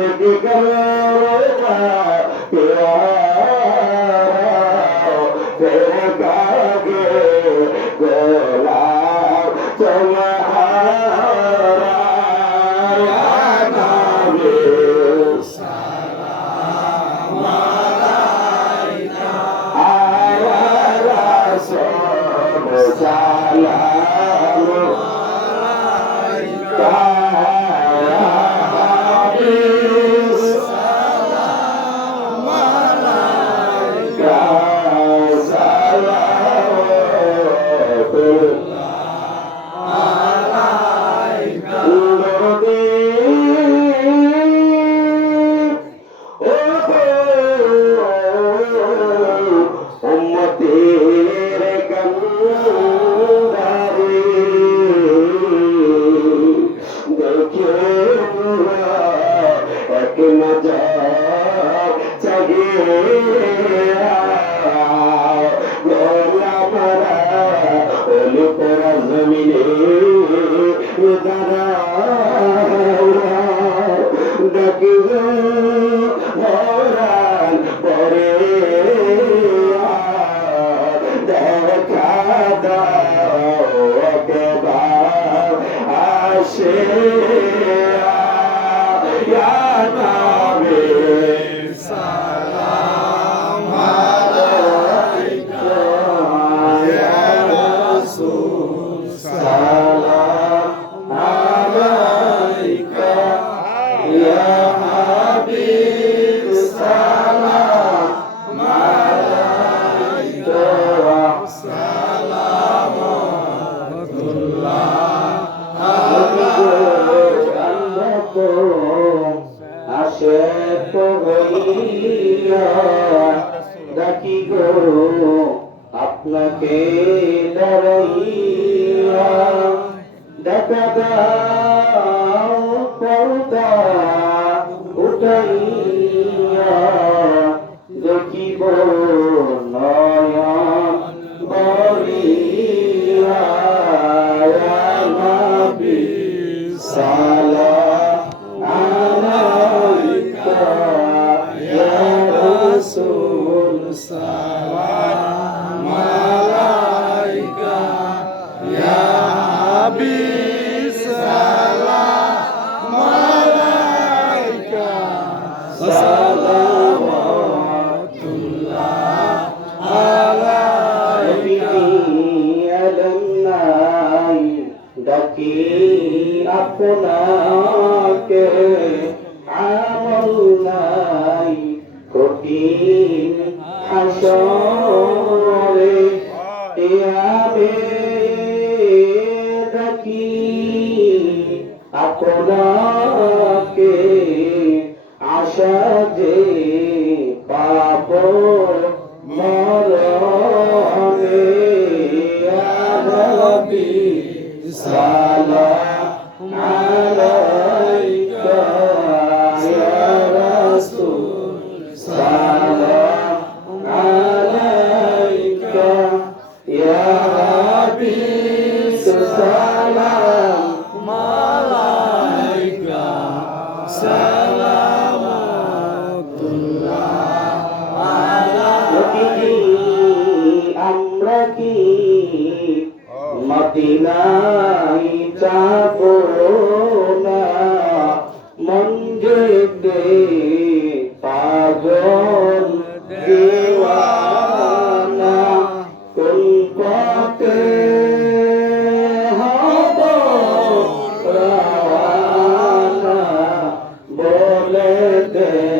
দেখি করবা দাঁড়া ডাকিব হরান পরে। দেখা দাও আসে। হইয়া ডাকি গো আপনাকে উঠাইয়া। দেখিব আপনাকে আমল নাই কঠিন হাসরে। মদিনাই যাব না। মন যেতে পাগল দেওয়ানা কোন পথে হব? রাওয়ানা বলে দেন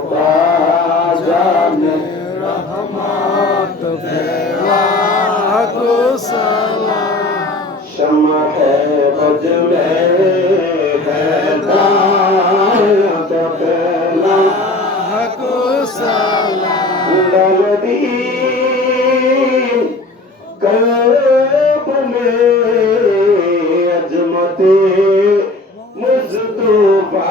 रहमत फैला को सलाम शम्मा है बज में हैदायत फैला को सलाम दलदीन कल्ब में अजमते मुस्तफा